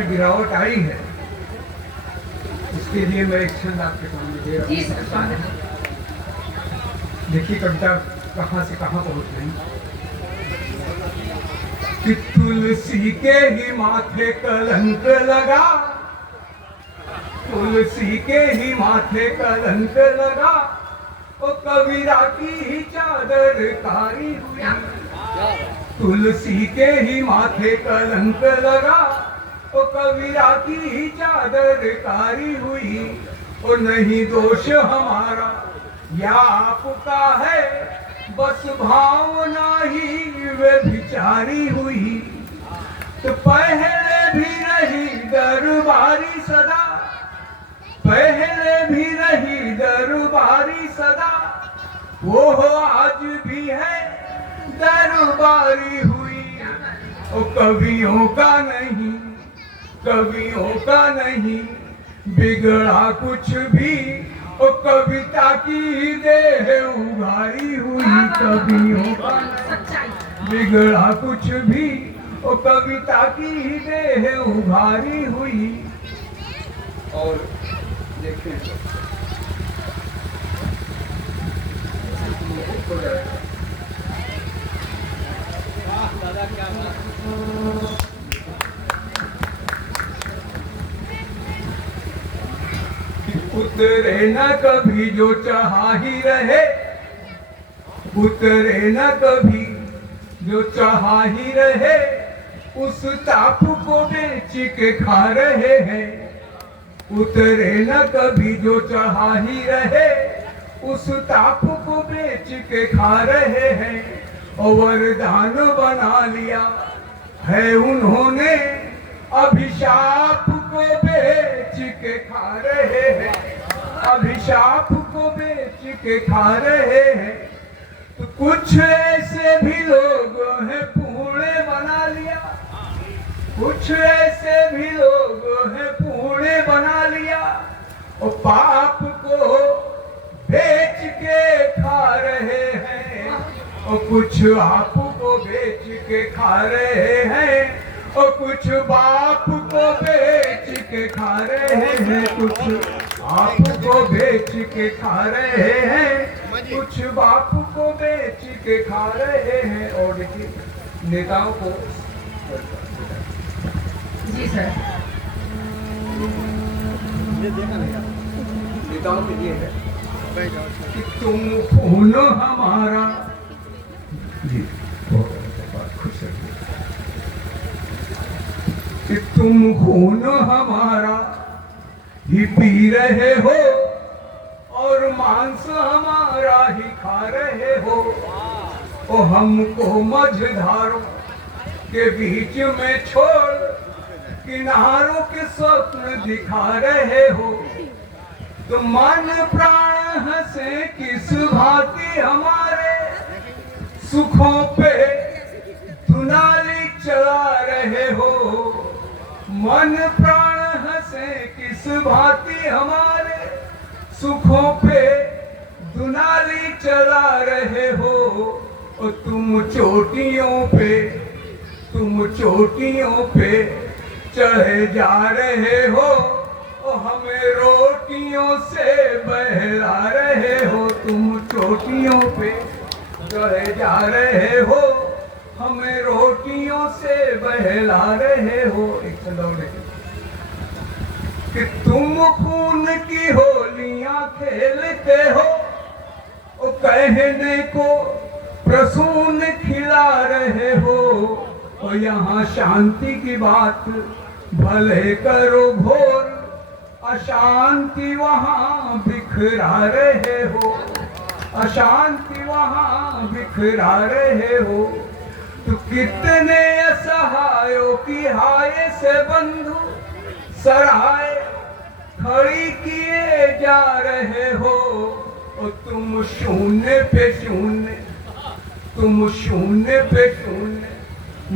में गिरावट आई है, उसके लिए मैं एक छंद आपके सामने दे रहा हूँ। देखिए कविता कहाँ से कहाँ पहुँच गई कि तुलसी के ही माथे कलंक लगा, तुलसी के ही माथे कलंक लगा, ओ कबीरा की ही चादर कारी हुई। तुलसी के ही माथे कलंक लगा, ओ कबीरा की ही चादर कारी हुई। ओ नहीं दोष हमारा या आपका है, बस भावना ही वे बिचारी हुई। तो पहले भी रही दरबारी सदा, पहले भी रही दरबारी सदा, वो आज भी है दरबारी हुई। ओ कवियों का नहीं, कवियों का नहीं बिगड़ा कुछ भी, ओ कविता की देह उघारी हुई। कवियों का बिगड़ा कुछ भी, ओ कविता की देह उघारी हुई। और देखें दादा क्या बात। उतरे न कभी जो चाहा ही रहे, उतरे न कभी जो चाहा ही रहे, उस ताप को बेच के खा रहे हैं। उतरे न कभी जो चाहा ही रहे, उस ताप को बेच के खा रहे हैं। और वरदान बना लिया है उन्होंने, अभिशाप को बेच के खा रहे हैं, अभिशाप को बेच के खा रहे हैं। तो कुछ ऐसे भी लोग हैं पूरे बना लिया, कुछ ऐसे भी लोग हैं पूरे बना लिया, और पाप को बेच के खा रहे हैं। और कुछ आप को बेच के खा रहे हैं, और कुछ बाप को बेच के खा रहे हैं। कुछ आप को बेच के खा रहे हैं, कुछ बाप को बेच के खा रहे हैं। और देखिए नेताओं को जी सर, नेताओं के लिए है कि तुम खून हमारा, जी बहुत खुश है कि तुम खून हमारा ही पी रहे हो, और मांस हमारा ही खा रहे हो। ओ हमको मझधारों के बीच में छोड़ किनारों के स्वप्न दिखा रहे हो। तो मन प्राण हंसे किस भांति हमारे सुखों पे दुनाली चला रहे हो। मन प्राण हंसे किस भांति हमारे सुखों पे दुनाली चला रहे हो। और तुम चोटियों पे, तुम चोटियों पे चढ़े जा रहे हो, और हमें रोटियों से बहला रहे हो। तुम चोटियों पे चढ़े जा रहे हो, हमें रोटियों से बहला रहे हो। एक चंदौड़े कि तुम खून की होलियां खेलते हो, और कहने को प्रसून खिला रहे हो। और यहाँ शांति की बात भले करो घोर, अशांति वहाँ बिखरा रहे हो, अशांति वहाँ बिखरा रहे हो। तो कितने असहायों की हाय से बंधु सराय खड़ी किए जा रहे हो। और तुम शून्य पे शून्य, तुम शून्य पे शून्य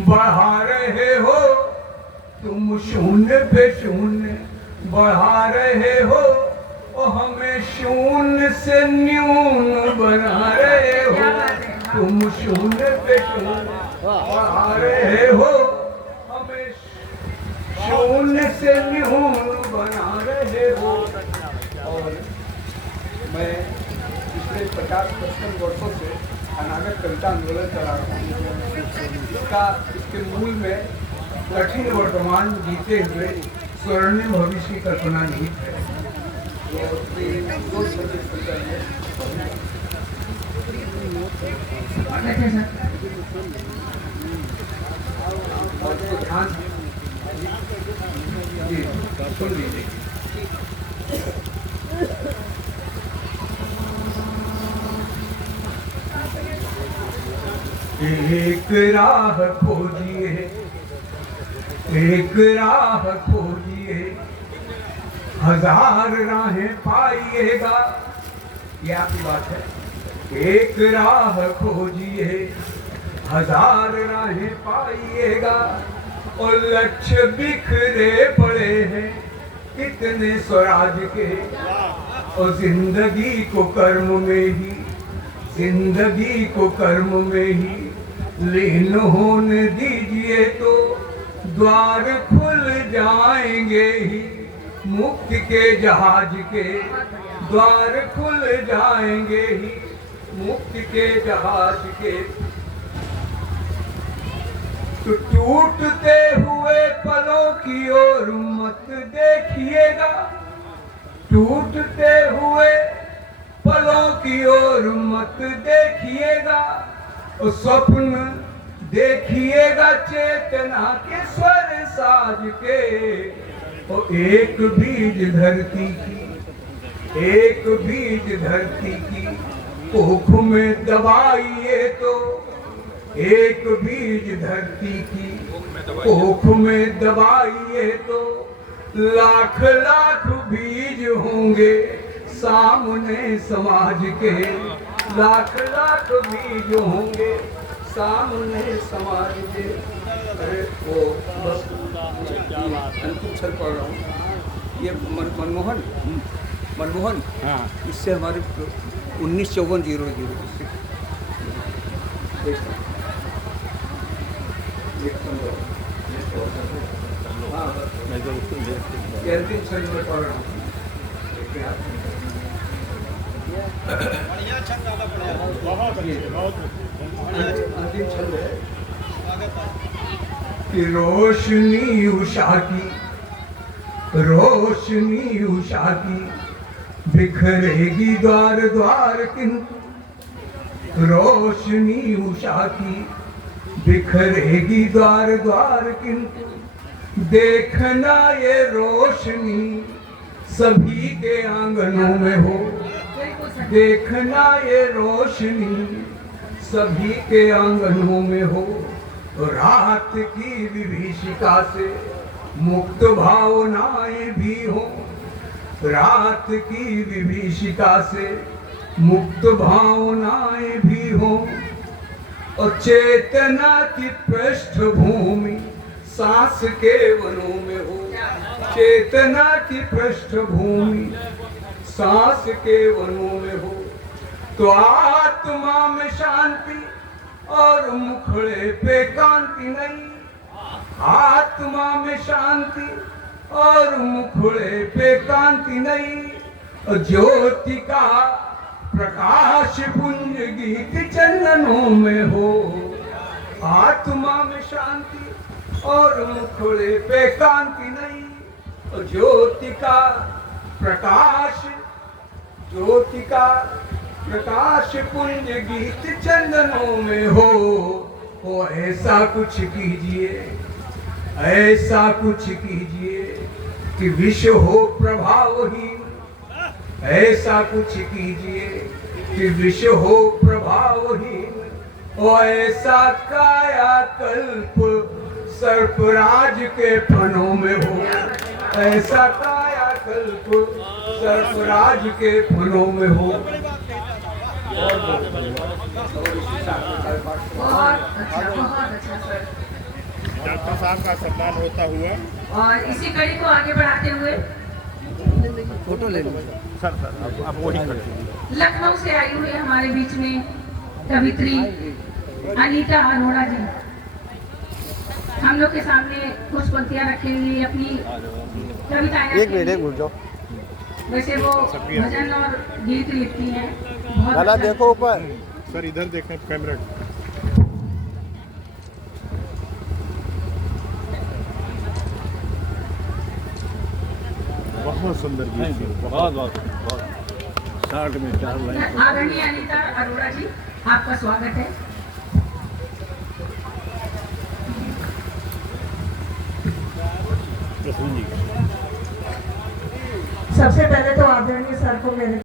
बढ़ा रहे हो। तुम शून्य पे शून्य बढ़ा रहे हो, और हमें शून्य से न्यून बना रहे हो। तुम शून्य पे शून्य बढ़ा रहे हो, हमें शून्य से न्यून बना रहे हो। और मैं पिछले 50-55 वर्षों से अनागत कविता आंदोलन चला रहा हूँ। इसके मूल में कठिन वर्तमान जीते हुए स्वर्णिम भविष्य की कल्पना निहित है। दो शब्द कविता है। और तो ध्यान जी सुन लीजिए। एक राह खोजिए, एक राह खोजिए, हजार राहें पाइएगा। ये आपकी बात है। एक राह खोजिए, हजार राहें पाइएगा। और लक्ष्य बिखरे पड़े हैं कितने स्वराज के। और जिंदगी को कर्म में ही, जिंदगी को कर्म में ही लीन होने दीजिए तो द्वार खुल जाएंगे ही। मुक्ति के जहाज के द्वार खुल जाएंगे ही, मुक्ति के जहाज के। तो टूटते हुए पलों की ओर मत देखिएगा, टूटते हुए पलों की ओर मत देखिएगा। और स्वप्न देखिएगा चेतना के स्वर साज के। और एक बीज धरती की, एक बीज धरती की कोख में दबाइए तो, एक बीज धरती की कोख में दबाइए तो लाख लाख बीज होंगे सामने समाज के। लाख लाख बीज होंगे सामने समाज के। अरे वो बस अंतिम छल पढ़ रहा हूँ। ये मनमोहन, मनमोहन इससे हमारे 1954-00 हाँ अंतिम छल में पढ़ रहा हूँ। बढ़िया छंद वाला पढ़ा। अंतिम छंद है कि रोशनी उषा की, रोशनी उषा की बिखरेगी द्वार द्वार किंतु, रोशनी उषा की बिखरेगी द्वार द्वार किंतु देखना ये रोशनी सभी के आंगनों में हो। देखना ये रोशनी सभी के आंगनों में हो। रात की विभीषिका से मुक्त भावनाएं भी हो, रात की विभीषिका से मुक्त भावनाएं भी हो। और चेतना की पृष्ठभूमि सांस के वनों में हो। चेतना की पृष्ठभूमि सांस के वनों में हो। तो आत्मा में शांति और मुखड़े पे कांति नहीं। आत्मा में शांति और मुखड़े पे कांति नहीं। ज्योति का प्रकाश पुंज गीत चंदनों में हो। आत्मा में शांति और मुखड़े पे कांति नहीं। ज्योति का प्रकाश, ज्योति का प्रकाश पुंज गीत चंदनों में हो। ऐसा कुछ कीजिए, ऐसा कुछ कीजिए कि विश्व हो प्रभावहीन। ऐसा कुछ कीजिए कि विश्व हो प्रभावहीन। और ऐसा कायाकल्प सर्पराज के फनों में हो। ऐसा कायाकल्प सर्पराज के फनों में हो। बहुत अच्छा सर। डॉक्टर साहब का सम्मान होता हुआ और इसी कड़ी को आगे बढ़ाते हुए फोटो ले लो सर अब वही करते लखनऊ से आई हुई हमारे बीच में कवित्री अनीता अरोड़ा जी। हम हम लोग के सामने कुछ पंक्तियां रखेंगी, अपनी कविताएं एक मिनट रखेंगी। घुस जाओ। वैसे वो भजन और गीत लिखती हैं, बहुत दादा अच्छा। देखो ऊपर। सर इधर देखें कैमरा। बहुत सुंदर गीत है। बहुत बहुत बहुत 60 में 4 लाइन। आदरणीय अनीता अरोड़ा जी, आपका स्वागत है। प्रसून जी सबसे पहले तो आदरणीय सर को मेरे